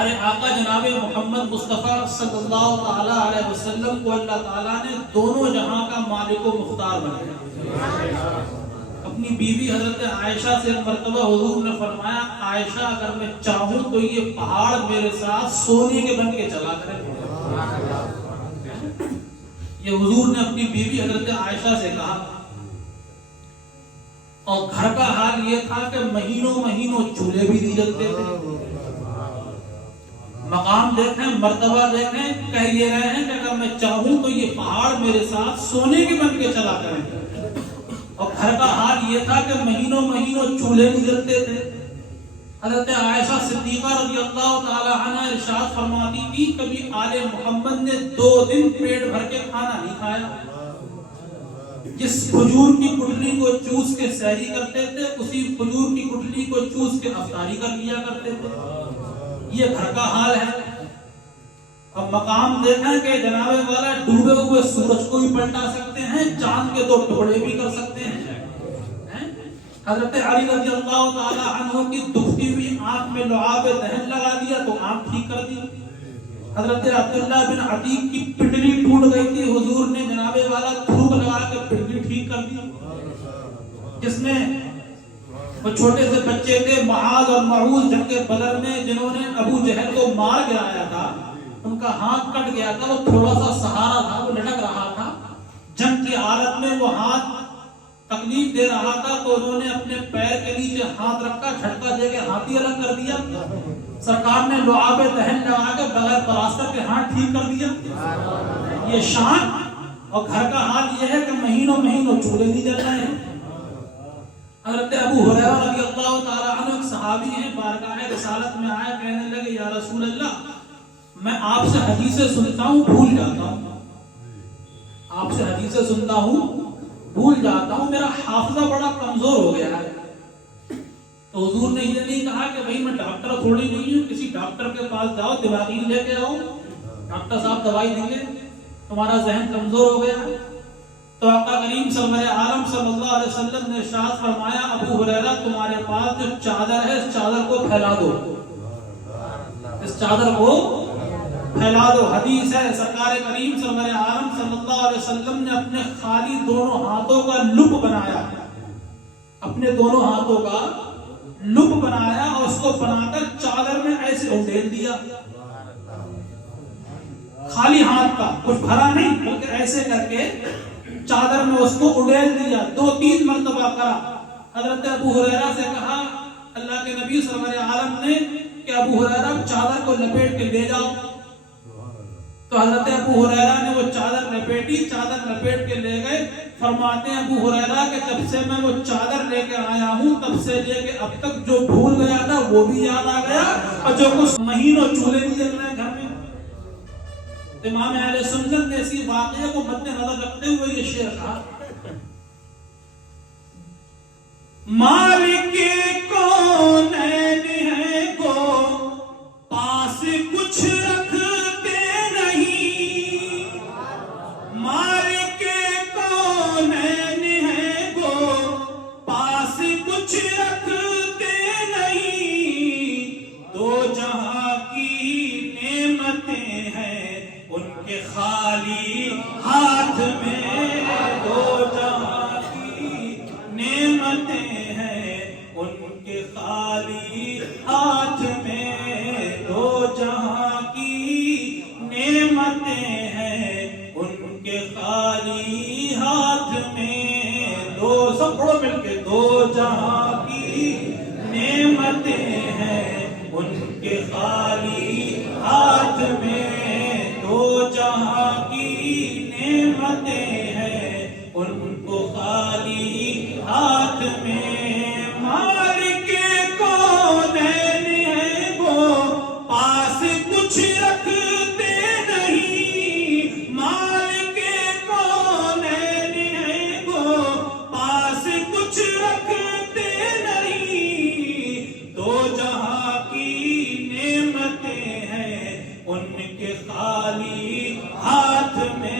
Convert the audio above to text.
ہمارے آقا جناب محمد مصطفیٰ صلی اللہ تعالی علیہ وسلم کو اللہ تعالیٰ نے دونوں جہاں کا مالک و مختار بنایا۔ اپنی بیوی حضرت عائشہ سے مرتبہ حضور نے فرمایا، عائشہ اگر میں چاہوں تو یہ پہاڑ میرے ساتھ سونے کے بن کے چلا کرے۔ یہ حضور نے اپنی بیوی حضرت عائشہ سے کہا، اور گھر کا حال یہ تھا کہ مہینوں مہینوں چولہے بھی نہیں جلتے تھے۔ مقام دیکھیں، مرتبہ دیکھیں، کہہ یہ رہے ہیں کہ اگر میں چاہوں تو یہ پہاڑ میرے ساتھ سونے کے بن کے چلا کریں۔ اور گھر کا حال یہ تھا کہ مہینوں مہینوں چولہے نہیں جلتے تھے۔ حضرت عائشہ صدیقہ رضی اللہ تعالی عنہ ارشاد فرماتی تھی، کبھی آل محمد نے 2 دن پیٹ بھر کے کھانا نہیں کھایا۔ جس کھجور کی گٹلی کو چوس کے سحری کرتے تھے، اسی کھجور کی گٹلی کو چوس کے افطاری کر لیا کرتے تھے۔ یہ گھر کا حال ہے۔ اب مقام دیکھیں کہ جناب والا ڈوبے ہوئے سورج کو بھی پلٹا سکتے ہیں، چاند کے 2 ٹکڑے بھی کر سکتے ہیں۔ حضرت علی رضی اللہ تعالی عنہ کی دکھتی ہوئی آنکھ میں لعاب دہن لگا دیا تو آنکھ ٹھیک کر دی۔ حضرت عبداللہ بن عتیق کی پنڈلی ٹوٹ گئی تھی، حضور نے جناب والا تھوک لگا کے پنڈلی ٹھیک کر دی۔ جس میں وہ چھوٹے سے بچے تھے، معاذ اور معوذ جنگ بدر میں جنہوں نے ابو جہل کو مار گرایا تھا، ان کا ہاتھ کٹ گیا تھا، وہ تھوڑا سا سہارا تھا، وہ لٹک رہا تھا۔ جنگ کی حالت میں وہ ہاتھ تکلیف دے رہا تھا تو انہوں نے اپنے پیر کے نیچے ہاتھ رکھا، جھٹکا دے کے ہاتھ ہی الگ کر دیا۔ سرکار نے لعاب دہن لگا کے بغیر پلاسٹر کے ہاتھ ٹھیک کر دیا۔ یہ شان اور گھر کا حال یہ ہے کہ مہینوں مہینوں چولہے نہیں جل رہے ہیں۔ حضرت ابو ہریرہ رضی اللہ تعالی عنہ ایک صحابی ہیں، بارگاہ رسالت میں آئے، کہنے لگے، یا رسول اللہ، میں آپ سے حدیثیں سنتا ہوں بھول جاتا ہوں، آپ سے حدیثیں سنتا ہوں بھول جاتا ہوں، میرا حافظہ بڑا کمزور ہو گیا ہے۔ تو حضور نے یہ نہیں کہا کہ بھئی میں ڈاکٹر تھوڑی نہیں ہوں، کسی ڈاکٹر کے پاس جاؤ، دماغی لے کے آؤ، ڈاکٹر صاحب دوائی دیں گے، تمہارا ذہن کمزور ہو گیا ہے۔ تو آقا کریم سرور عالم صلی اللہ علیہ وسلم نے ارشاد فرمایا، ابو ہریرہ تمہارے پاس جو چادر ہے اس چادر کو پھیلا دو، اس چادر کو پھیلا دو۔ حدیث ہے، سرکار کریم سرور عالم صلی اللہ علیہ وسلم نے اپنے خالی دونوں ہاتھوں کا لپ بنایا، اپنے دونوں ہاتھوں کا لپ بنایا اور اس کو بنا کر چادر میں ایسے اڈیل دیا، خالی ہاتھ کا، کچھ بھرا نہیں بلکہ ایسے کر کے چادر میں اس کو اڈیل دیا۔ 2-3 مرتبہ کرا۔ حضرت ابو ہریرہ سے کہا اللہ کے نبی سرور عالم نے کہ ابو ہریرہ چادر کو لپیٹ کے لے جاؤ۔ تو حضرت ابو ہریرہ نے وہ چادر لپیٹی، چادر لپیٹ کے لے گئے۔ فرماتے ہیں ابو ہریرہ کہ جب سے میں وہ چادر لے کے آیا ہوں، تب سے لے کے اب تک جو بھول گیا تھا وہ بھی یاد آ گیا، اور جو کچھ مہینوں چولہے نہیں جل رہے گھر میں۔ امام اہل سنت نے اسی واقعے کو مد نظر رکھتے ہوئے یہ شعر کہا، مالک کونین ہے کو پاس کچھ رکھتے نہیں، مالک کونین ہے کو پاس کچھ رکھتے نہیں، دو جہاں کی نعمتیں ہیں ان کے خالی ہاتھ میں، دو جہاں کی نعمتیں ہیں ان کے خالی ہاتھ میں، دو جہاں کی نعمتیں ہیں ان کے خالی ہاتھ میں، دو سب پڑھو مل کے، دو جہاں کی نعمتیں ہیں ان کے خالی ہاتھ میں، دو جہاں کی نعمتیں ہیں ان کو خالی ہاتھ میں، مالک کونین ہے وہ پاس کچھ رکھتے نہیں، مالک کونین ہے وہ پاس کچھ رکھتے نہیں، دو جہاں کی نعمتیں ہیں ان کے خالی ہاتھ میں،